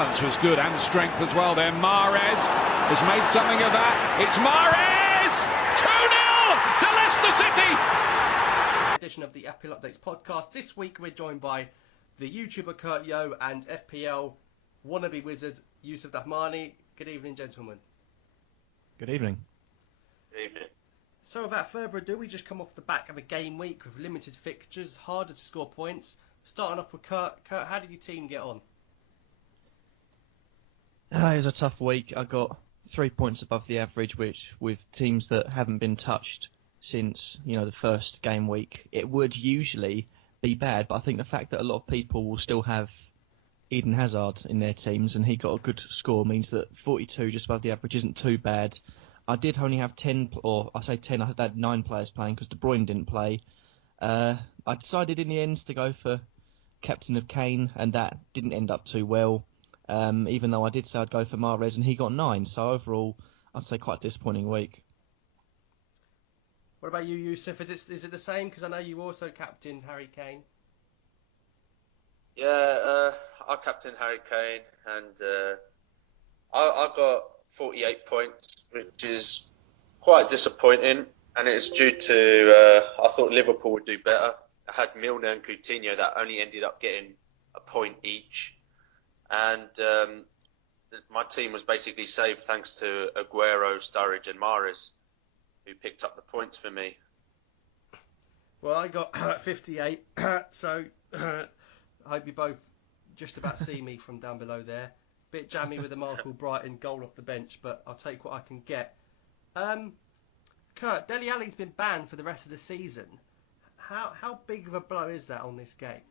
Punch was good and strength as well there. Mahrez has made something of that. It's Mahrez! 2-0 to Leicester City! Edition of the FPL Updates podcast. This week we're joined by the YouTuber Kurt Yo and FPL wannabe wizard Yusuf Dahmani. Good evening, gentlemen. Good evening. Good evening. So without further ado, we just come off the back of a game week with limited fixtures, harder to score points. Starting off with Kurt. Kurt, how did your team get on? It was a tough week. I got 3 points above the average, which with teams that haven't been touched since, the first game week, it would usually be bad. But I think the fact that a lot of people will still have Eden Hazard in their teams and he got a good score means that 42 just above the average isn't too bad. I did only have 10, or I say 10, I had 9 players playing because De Bruyne didn't play. I decided in the end to go for captain of Kane, and that didn't end up too well. Even though I did say I'd go for Mahrez and he got 9. So overall, I'd say quite a disappointing week. What about you, Yusuf? Is it the same? Because I know you also captained Harry Kane. Yeah, I captained Harry Kane, and I got 48 points, which is quite disappointing. And it's due to I thought Liverpool would do better. I had Milner and Coutinho that only ended up getting a point each. And my team was basically saved thanks to Aguero, Sturridge and Mahrez, who picked up the points for me. Well, I got 58, so I hope you both just about see me from down below there. Bit jammy with a Michael Brighton goal off the bench, but I'll take what I can get. Kurt, Dele Alli's been banned for the rest of the season. How big of a blow is that on this game?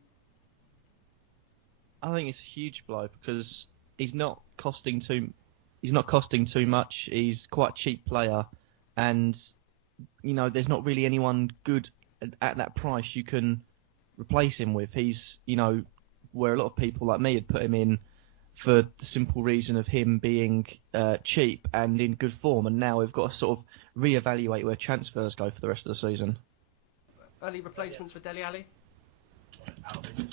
I think it's a huge blow because he's not costing too much. He's quite a cheap player, and there's not really anyone good at that price you can replace him with. He's where a lot of people like me had put him in for the simple reason of him being cheap and in good form, and now we've got to sort of reevaluate where transfers go for the rest of the season. Early replacements for Dele Alli?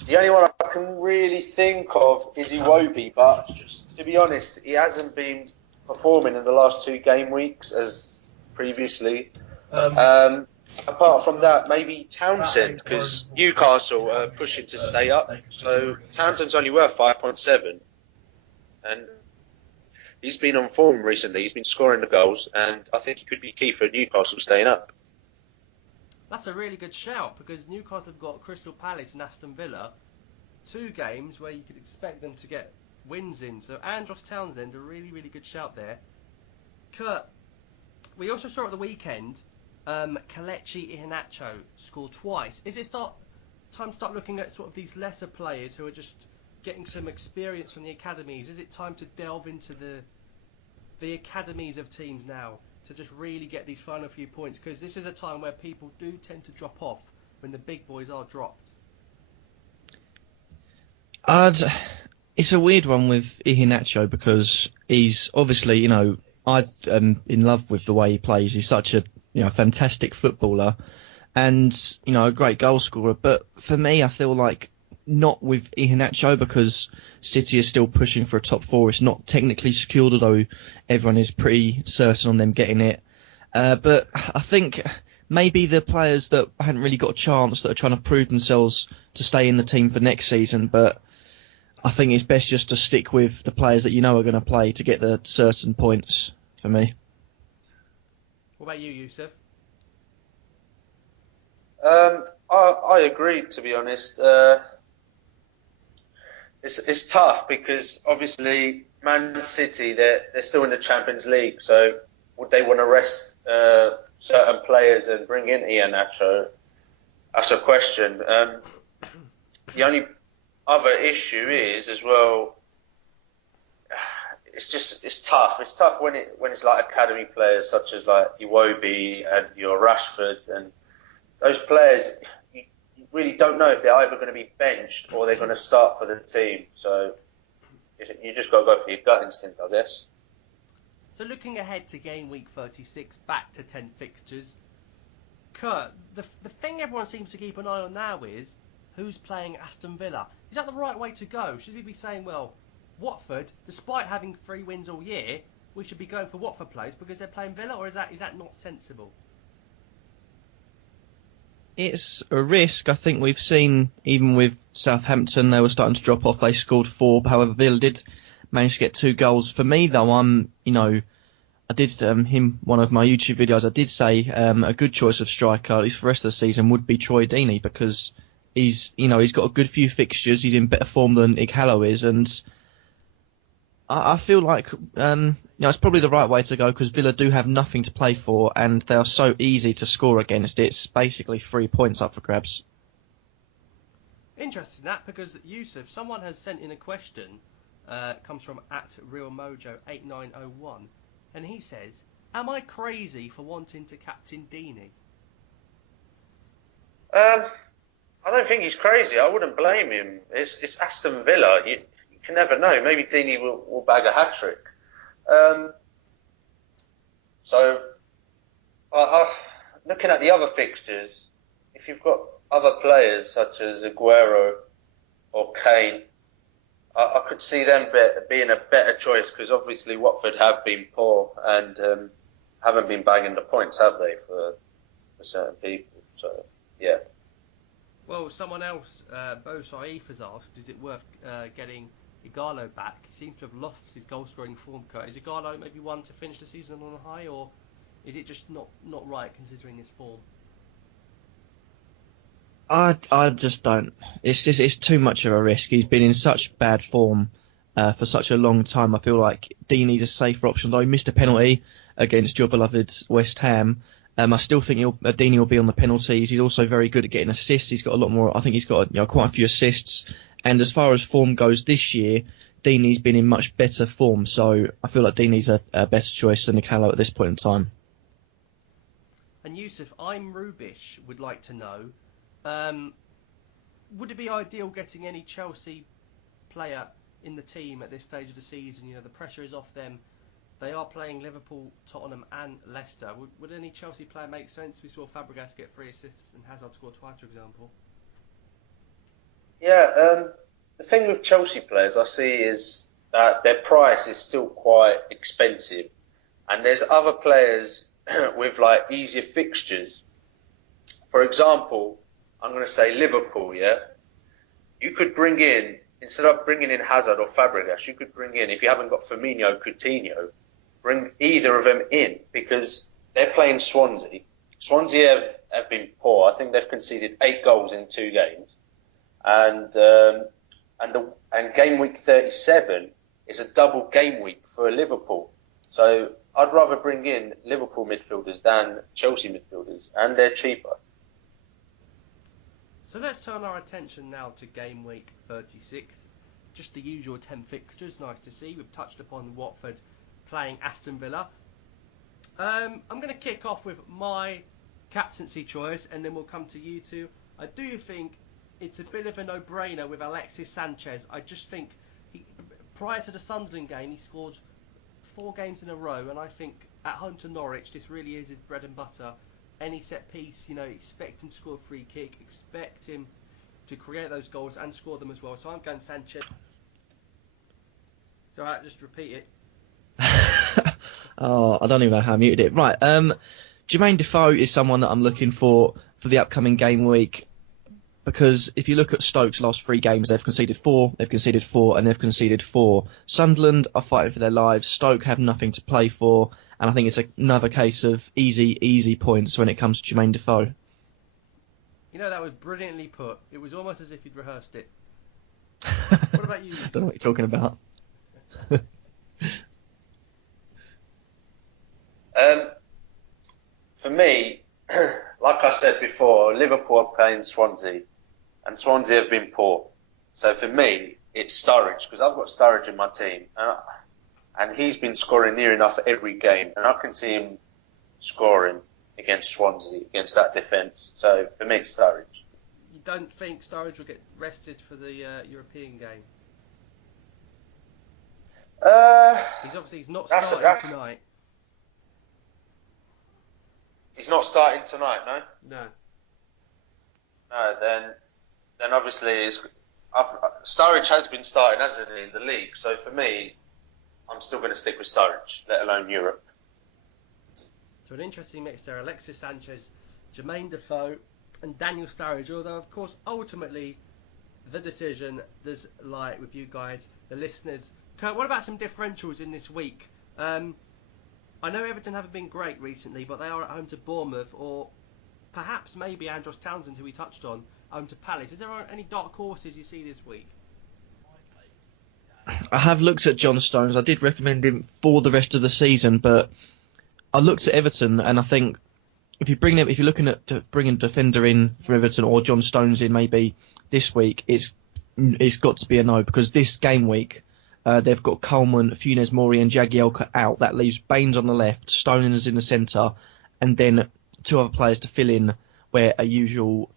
The only one I can really think of is Iwobi, but to be honest, he hasn't been performing in the last 2 game weeks as previously. Apart from that, maybe Townsend, because Newcastle are pushing to stay up. So Townsend's only worth 5.7, and he's been on form recently. He's been scoring the goals, and I think he could be key for Newcastle staying up. That's a really good shout, because Newcastle have got Crystal Palace and Aston Villa, 2 games where you could expect them to get wins in. So Andros Townsend, a really, really good shout there. Kurt, we also saw at the weekend, Kelechi Iheanacho scored twice. Is it time to start looking at sort of these lesser players who are just getting some experience from the academies? Is it time to delve into the academies of teams now to just really get these final few points? Because this is a time where people do tend to drop off when the big boys are dropped. It's a weird one with Iheanacho because he's obviously, I'm in love with the way he plays. He's such a fantastic footballer and, a great goal scorer. But for me, I feel like not with Iheanacho because City is still pushing for a top 4. It's not technically secured, although everyone is pretty certain on them getting it. But I think maybe the players that hadn't really got a chance that are trying to prove themselves to stay in the team for next season. But I think it's best just to stick with the players that are going to play to get the certain points for me. What about you, Yusuf? I agree, to be honest. It's tough because obviously Man City, they're still in the Champions League, so would they want to rest certain players and bring in Iheanacho? That's a question. The only other issue is as well, it's tough. It's tough when it's like academy players such as like Iwobi and your Rashford, and those players you really don't know if they're either going to be benched or they're going to start for the team. So you just got to go for your gut instinct, I guess. So looking ahead to game week 36, back to 10 fixtures, Kurt, the thing everyone seems to keep an eye on now is who's playing Aston Villa. Is that the right way to go? Should we be saying, well, Watford, despite having 3 wins all year, we should be going for Watford players because they're playing Villa, or is that not sensible? It's a risk. I think we've seen, even with Southampton, they were starting to drop off. They scored 4. However, Villa did manage to get 2 goals. For me, though, I did one of my YouTube videos. I did say a good choice of striker, at least for the rest of the season, would be Troy Deeney, because he's got a good few fixtures. He's in better form than Ighalo is, and I feel like it's probably the right way to go, because Villa do have nothing to play for, and they are so easy to score against. It's basically 3 points up for grabs. Interesting that, because Yusuf, someone has sent in a question. Comes from @RealMojo8901, and he says, "Am I crazy for wanting to captain Deeney?" I don't think he's crazy. I wouldn't blame him. It's Aston Villa. You can never know. Maybe Deeney will bag a hat-trick. Looking at the other fixtures, if you've got other players such as Aguero or Kane, I could see them being a better choice, because obviously Watford have been poor and haven't been bagging the points, have they, for certain people? So, yeah. Well, someone else, Bo Saif, has asked, is it worth getting Ighalo back? He seems to have lost his goal-scoring form, Kurt. Is Ighalo maybe one to finish the season on a high, or is it just not right considering his form? I just don't. It's too much of a risk. He's been in such bad form for such a long time. I feel like Deeney's a safer option, though he missed a penalty against your beloved West Ham. I still think Deeney will be on the penalties. He's also very good at getting assists. He's got a lot more. I think he's got quite a few assists. And as far as form goes this year, Deeney's been in much better form. So I feel like Deeney's a better choice than Ighalo at this point in time. And Yusuf, I'm Rubish, would like to know, would it be ideal getting any Chelsea player in the team at this stage of the season? The pressure is off them. They are playing Liverpool, Tottenham and Leicester. Would any Chelsea player make sense? We saw Fabregas get 3 assists and Hazard score twice, for example. Yeah, the thing with Chelsea players I see is that their price is still quite expensive. And there's other players with easier fixtures. For example, I'm going to say Liverpool, yeah? You could bring in, instead of bringing in Hazard or Fabregas, you could bring in, if you haven't got Firmino, Coutinho, bring either of them in, because they're playing Swansea. Swansea have been poor. I think they've conceded 8 goals in 2 games. And game week 37 is a double game week for Liverpool. So I'd rather bring in Liverpool midfielders than Chelsea midfielders, and they're cheaper. So let's turn our attention now to game week 36. Just the usual 10 fixtures, nice to see. We've touched upon Watford playing Aston Villa. I'm going to kick off with my captaincy choice, and then we'll come to you two. I do think it's a bit of a no-brainer with Alexis Sanchez. I just think prior to the Sunderland game, he scored 4 games in a row, and I think at home to Norwich, this really is his bread and butter. Any set piece, expect him to score a free kick, expect him to create those goals and score them as well. So I'm going Sanchez. It's alright, just repeat it. Oh, I don't even know how I muted it. Right, Jermaine Defoe is someone that I'm looking for the upcoming game week, because if you look at Stoke's last 3 games, they've conceded 4, they've conceded 4, and they've conceded 4. Sunderland are fighting for their lives. Stoke have nothing to play for, and I think it's another case of easy points when it comes to Jermaine Defoe. That was brilliantly put. It was almost as if you'd rehearsed it. What about you? I don't know what you're talking about. For me, like I said before, Liverpool are playing Swansea, and Swansea have been poor. So for me, it's Sturridge, because I've got Sturridge in my team, and he's been scoring near enough every game, and I can see him scoring against Swansea, against that defence. So for me, it's Sturridge. You don't think Sturridge will get rested for the European game? He's not starting tonight. He's not starting tonight, no? No. No, then obviously Sturridge has been starting, hasn't he, in the league? So for me, I'm still going to stick with Sturridge, let alone Europe. So an interesting mix there: Alexis Sanchez, Jermaine Defoe, and Daniel Sturridge. Although, of course, ultimately, the decision does lie with you guys, the listeners. Kurt, what about some differentials in this week? I know Everton haven't been great recently, but they are at home to Bournemouth, or perhaps maybe Andros Townsend, who we touched on, home to Palace. Is there any dark horses you see this week? I have looked at John Stones. I did recommend him for the rest of the season, but I looked at Everton, and I think if you're looking at bringing a defender in for Everton or John Stones in maybe this week, it's got to be a no, because this game week they've got Coleman, Funes Mori, and Jagielka out. That leaves Baines on the left, Stones in the centre, and then two other players to fill in where a usual,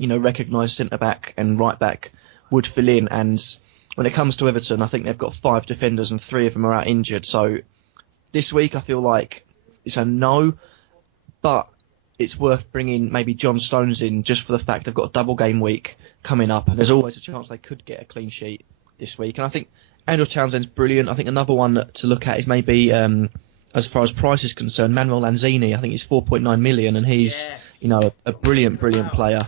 recognised centre back and right back would fill in. And when it comes to Everton, I think they've got 5 defenders and 3 of them are out injured. So this week I feel like it's a no, but it's worth bringing maybe John Stones in just for the fact they've got a double game week coming up. There's always a chance they could get a clean sheet this week. And I think Andrew Townsend's brilliant. I think another one to look at is maybe, as far as price is concerned, Manuel Lanzini. I think he's 4.9 million, and he's a brilliant player.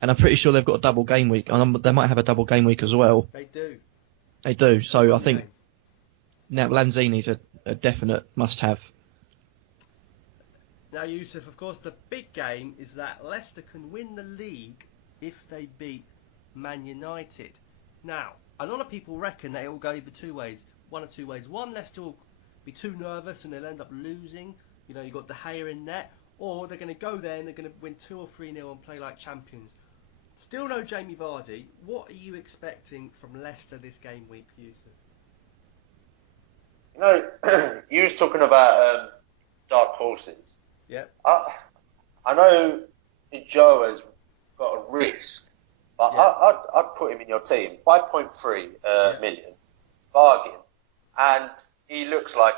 And I'm pretty sure they've got a double game week. They might have a double game week as well. They do. So I think now Lanzini's a definite must-have. Now, Yusuf, of course, the big game is that Leicester can win the league if they beat Man United. Now, a lot of people reckon they will go either one of two ways. One, Leicester will be too nervous and they'll end up losing. You've got De Gea in net. Or they're going to go there and they're going to win 2 or 3-0 and play like champions. Still no Jamie Vardy. What are you expecting from Leicester this game week, Yusuf? You was talking about dark horses. Yeah. I know Joe has got a risk, but I'd put him in your team. 5.3 million, bargain, and he looks like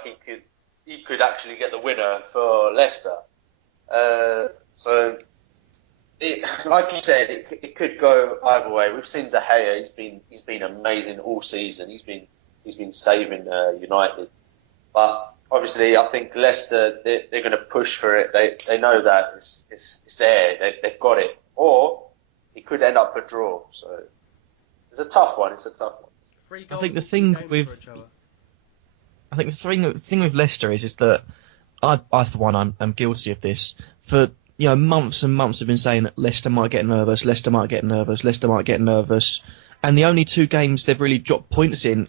he could actually get the winner for Leicester. So, like you said, it could go either way. We've seen De Gea; he's been amazing all season. He's been saving United, but obviously, I think Leicester they're going to push for it. They know that it's there. They've got it, or it could end up a draw. So it's a tough one. I think the thing with Leicester is that I for one I'm guilty of this. For months and months have been saying that Leicester might get nervous, and the only 2 games they've really dropped points in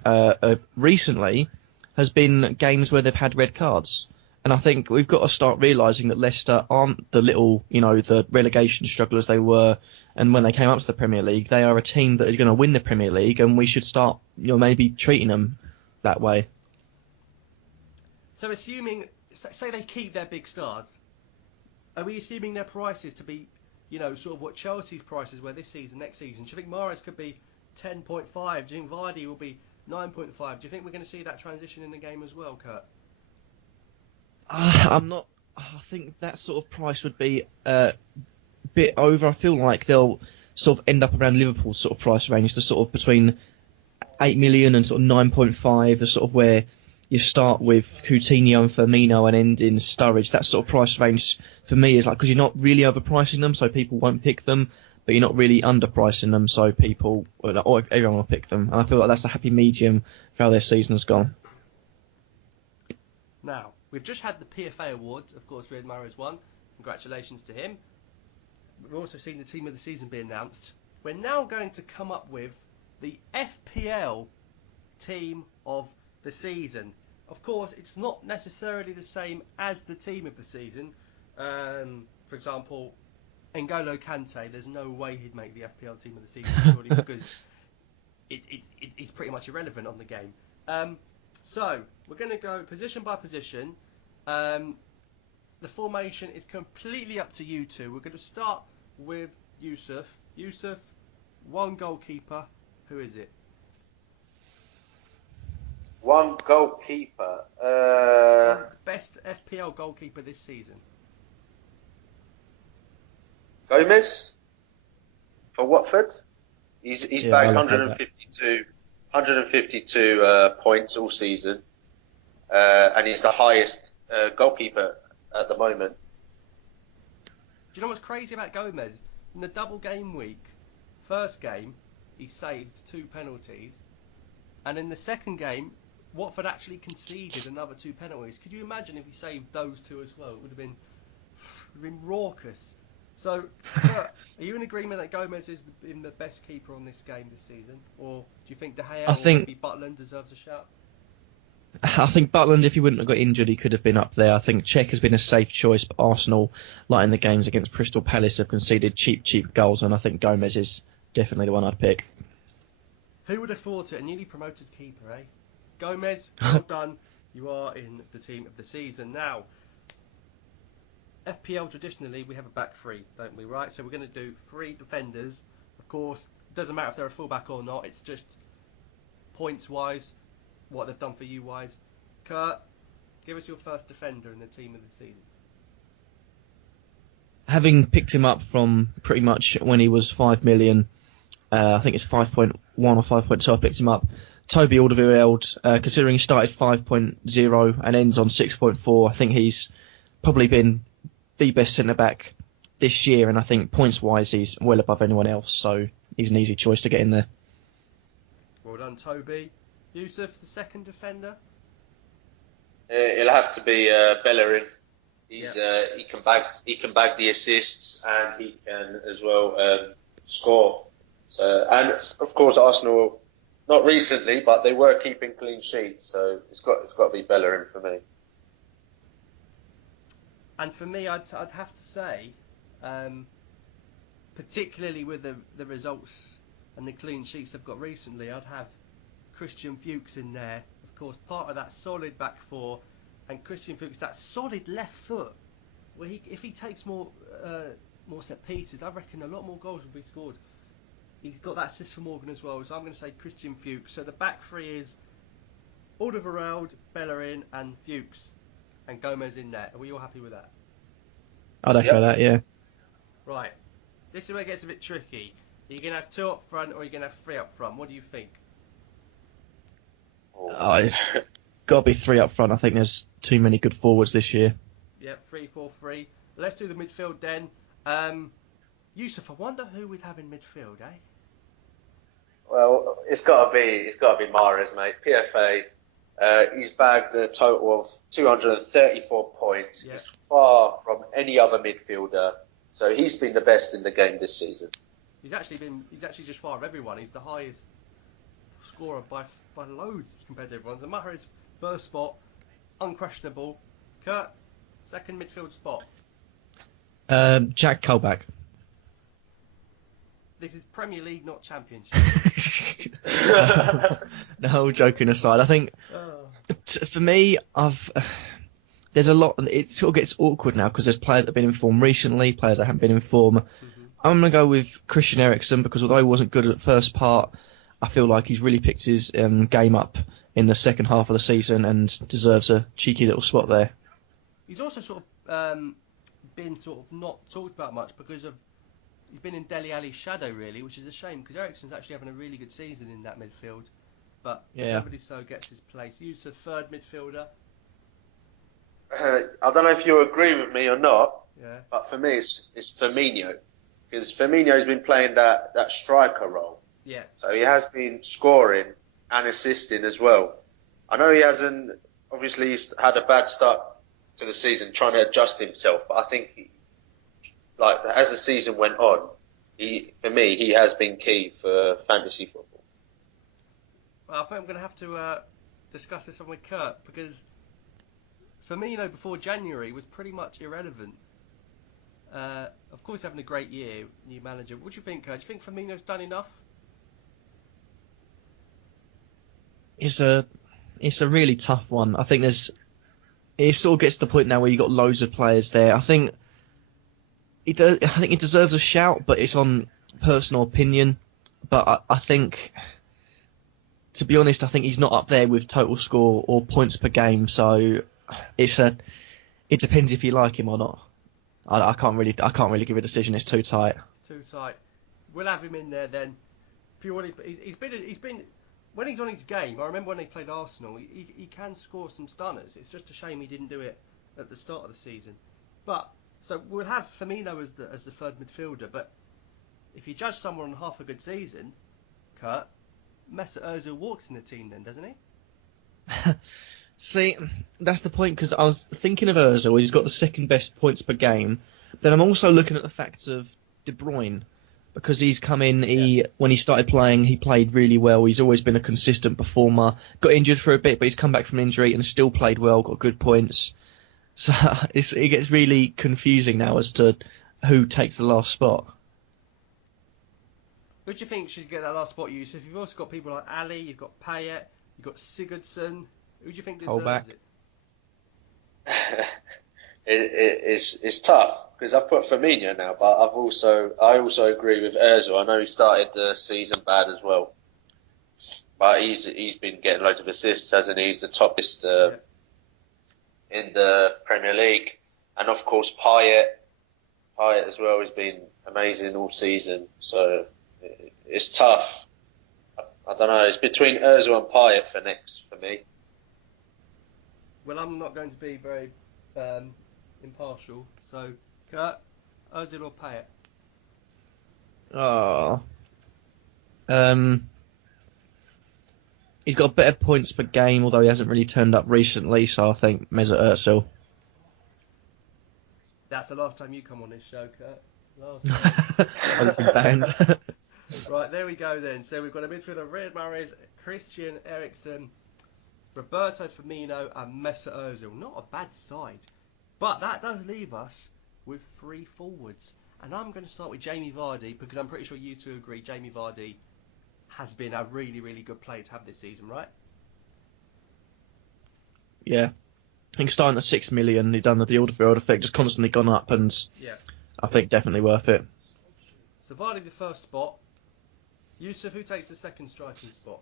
recently has been games where they've had red cards. And I think we've got to start realising that Leicester aren't the little, the relegation strugglers they were, and when they came up to the Premier League, they are a team that is going to win the Premier League, and we should start, maybe treating them that way. So assuming, say they keep their big stars, are we assuming their prices to be, sort of what Chelsea's prices were this season, next season? Do you think Mahrez could be 10.5? Do you think Vardy will be 9.5? Do you think we're going to see that transition in the game as well, Kurt? I'm not. I think that sort of price would be a bit over. I feel like they'll sort of end up around Liverpool's sort of price range, the sort of between 8 million and sort of 9.5, is sort of where you start with Coutinho and Firmino and end in Sturridge. That sort of price range for me is like, because you're not really overpricing them, so people won't pick them, but you're not really underpricing them, so everyone will pick them. And I feel like that's a happy medium for how their season has gone. Now, we've just had the PFA Awards. Of course, Riyad Mahrez won. Congratulations to him. We've also seen the team of the season be announced. We're now going to come up with the FPL team of the season. Of course, it's not necessarily the same as the team of the season. For example, N'Golo Kante, there's no way he'd make the FPL team of the season, surely, because it's pretty much irrelevant on the game. So, we're going to go position by position. The formation is completely up to you two. We're going to start with Yusuf. Yusuf, 1 goalkeeper. Who is it? 1 goalkeeper. Best FPL goalkeeper this season. Gomez for Watford. He's Yeah, bagged I like that. 152 points all season, and he's the highest goalkeeper at the moment. Do you know what's crazy about Gomez? In the double game week, first game, he saved 2 penalties, and in the second game, Watford actually conceded another 2 penalties. Could you imagine if he saved those 2 as well? It would have been raucous. So, Kurt, are you in agreement that Gomez is been the best keeper on this game this season, or do you think De Gea I or think maybe Butland deserves a shout? I think Butland, if he wouldn't have got injured, he could have been up there. I think Cech has been a safe choice, but Arsenal, like in the games against Crystal Palace, have conceded cheap goals, and I think Gomez is definitely the one I'd pick. Who would have thought it? A newly promoted keeper, eh? Gomez, well done. You are in the team of the season. Now, FPL traditionally, we have a back three, don't we, right? So we're going to do 3 defenders. Of course, it doesn't matter if they're a fullback or not. It's just points-wise, what they've done for you wise. Kurt, give us your first defender in the team of the season. Having picked him up from pretty much when he was 5 million, I think it's 5.1 or 5.2, I picked him up. Toby Alderweireld, considering he started 5.0 and ends on 6.4, I think he's probably been the best centre-back this year, and I think points-wise he's well above anyone else, so he's an easy choice to get in there. Well done, Toby. Yusuf, the second defender? It'll have to be Bellerin. He can bag the assists, and he can as well score. So, and of course Arsenal, not recently, but they were keeping clean sheets, so it's got to be Bellerin for me. And for me, I'd have to say, particularly with the results and the clean sheets they've got recently, I'd have Christian Fuchs in there. Of course, part of that solid back four, and Christian Fuchs, that solid left foot, where if he takes more set pieces, I reckon a lot more goals will be scored. He's got that assist from Morgan as well, so I'm going to say Christian Fuchs. So the back three is Alderweireld, Bellerin, and Fuchs, and Gomez in there. Are we all happy with that? I'd echo that, yeah. Right. This is where it gets a bit tricky. Are you going to have 2 up front, or are you going to have 3 up front? What do you think? It's got to be 3 up front. I think there's too many good forwards this year. Yeah, 3-4-3. Let's do the midfield then. Yusuf, I wonder who we'd have in midfield, eh? Well, it's got to be Mahrez, mate. PFA. He's bagged a total of 234 points. Yeah. He's far from any other midfielder. So he's been the best in the game this season. He's actually just far of everyone. He's the highest scorer by loads compared to everyone. So Mahrez, first spot, unquestionable. Kurt, second midfield spot. Jack Colback. This is Premier League, not Championship. No, joking aside, I think for me, there's a lot. It sort of gets awkward now because there's players that have been in form recently, players that haven't been in form. Mm-hmm. I'm going to go with Christian Eriksen because although he wasn't good at the first part, I feel like he's really picked his game up in the second half of the season and deserves a cheeky little spot there. He's also sort of been sort of not talked about much because of he's been in Dele Alli's shadow really, which is a shame because Eriksen's actually having a really good season in that midfield. But somebody so gets his place. He's the third midfielder. I don't know if you agree with me or not, Yeah. but for me it's Firmino. Because Firmino's been playing that striker role. Yeah. So he has been scoring and assisting as well. I know he hasn't, obviously he's had a bad start to the season trying to adjust himself, but I think as the season went on, for me, he has been key for fantasy football. Well, I think I'm going to have to discuss this one with Kurt because Firmino before January was pretty much irrelevant. Of course, having a great year, new manager. What do you think, Kurt? Do you think Firmino's done enough? It's a really tough one. I think it sort of gets to the point now where you've got loads of players there. I think he deserves a shout, but it's on personal opinion. But I think, to be honest, I think he's not up there with total score or points per game. So it depends if you like him or not. I can't really give a decision. It's too tight. Too tight. We'll have him in there then. purely. He's been when he's on his game. I remember when they played Arsenal. He can score some stunners. It's just a shame he didn't do it at the start of the season. But so we'll have Firmino as the third midfielder. But if you judge someone on half a good season, Kurt, Mesut Ozil walks in the team then, doesn't he? See, that's the point, because I was thinking of Ozil. He's got the second best points per game. Then I'm also looking at the facts of De Bruyne, because he's come in. When he started playing, he played really well. He's always been a consistent performer. Got injured for a bit, but he's come back from injury and still played well. Got good points. So it gets really confusing now as to who takes the last spot. Who do you think should get that last spot, Yusuf? You've also got people like Ali, you've got Payet, you've got Sigurdsson. Who do you think deserves it? It's tough because I've put Firmino now, but I also agree with Ozil. I know he started the season bad as well, but he's been getting loads of assists, hasn't he? He's the toppest in the Premier League, and of course Payet as well has been amazing all season. So it's tough. I don't know. It's between Ozil and Payet for me. Well, I'm not going to be very impartial. So, Kurt, Ozil or Payet? He's got better points per game, although he hasn't really turned up recently. So I think Mesut Ozil. That's the last time you come on this show, Kurt. Last time. I've been banned. Right, there we go then. So we've got a midfielder: Riyad Mahrez, Christian Eriksen, Roberto Firmino and Mesut Ozil. Not a bad side. But that does leave us with three forwards. And I'm going to start with Jamie Vardy, because I'm pretty sure you two agree Jamie Vardy has been a really, really good player to have this season, right? Yeah. I think starting at 6 million, he's done the Alderweireld effect, just constantly gone up, and I think definitely worth it. So Vardy the first spot. Yusuf, who takes the second striking spot?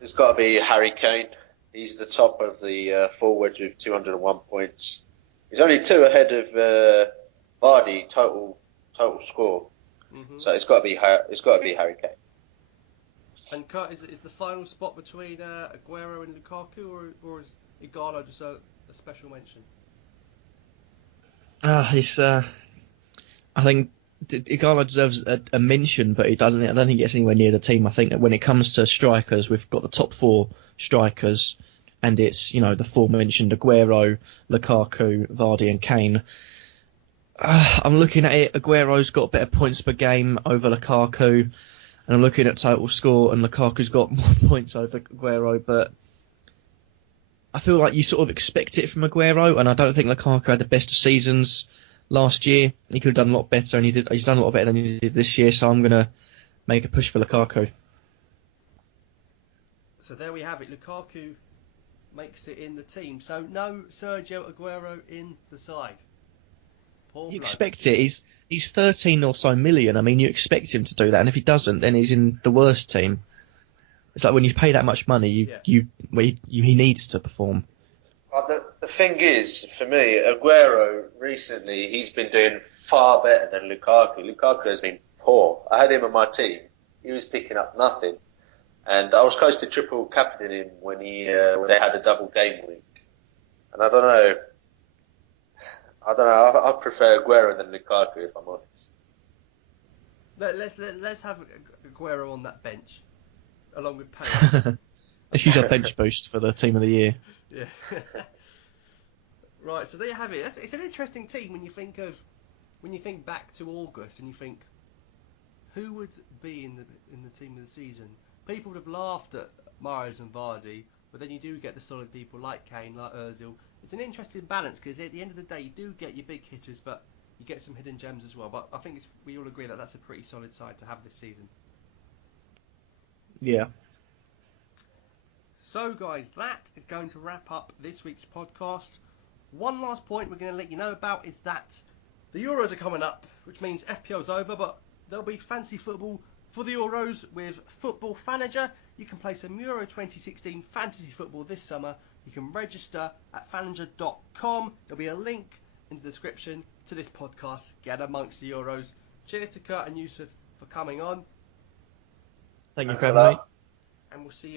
It's got to be Harry Kane. He's the top of the forwards with 201 points. He's only 2 ahead of Vardy total score. Mm-hmm. So it's got to be Harry Kane. And Kurt, is the final spot between Aguero and Lukaku, or is Igalo just a special mention? I think Igalo deserves a mention, but I don't think he gets anywhere near the team. I think that when it comes to strikers, we've got the top 4 strikers, and it's the 4 mentioned: Aguero, Lukaku, Vardy, and Kane. I'm looking at it. Aguero's got better points per game over Lukaku, and I'm looking at total score, and Lukaku's got more points over Aguero, but I feel like you sort of expect it from Aguero, and I don't think Lukaku had the best of seasons last year. He could have done a lot better, and he's done a lot better than he did this year, so I'm going to make a push for Lukaku. So there we have it. Lukaku makes it in the team. So no Sergio Aguero in the side. Poor You bloke. expect it. He's 13 or so million. I mean, you expect him to do that, and if he doesn't, then he's in the worst team. It's like when you pay that much money, he needs to perform. The thing is, for me, Aguero recently, he's been doing far better than Lukaku. Lukaku has been poor. I had him on my team. He was picking up nothing. And I was close to triple captaining him when they had a double game week. And I don't know. I prefer Aguero than Lukaku, if I'm honest. Let's have Aguero on that bench, along with Payet. Let's use our bench boost for the team of the year. Yeah. Right, so there you have it. It's an interesting team when you think back to August and you think, who would be in the team of the season? People would have laughed at Mahrez and Vardy, but then you do get the solid people like Kane, like Ozil. It's an interesting balance, because at the end of the day you do get your big hitters, but you get some hidden gems as well. But I think we all agree that that's a pretty solid side to have this season. Yeah. So guys, that is going to wrap up this week's podcast. One last point we're going to let you know about is that the Euros are coming up, which means FPL's over, but there'll be fancy football for the Euros with Football Fanager. You can play some Euro 2016 fantasy football this summer. You can register at fanager.com. There'll be a link in the description to this podcast. Get amongst the Euros. Cheers to Kurt and Yusuf for coming on. Thank you Thanks for a having me. lot. And we'll see you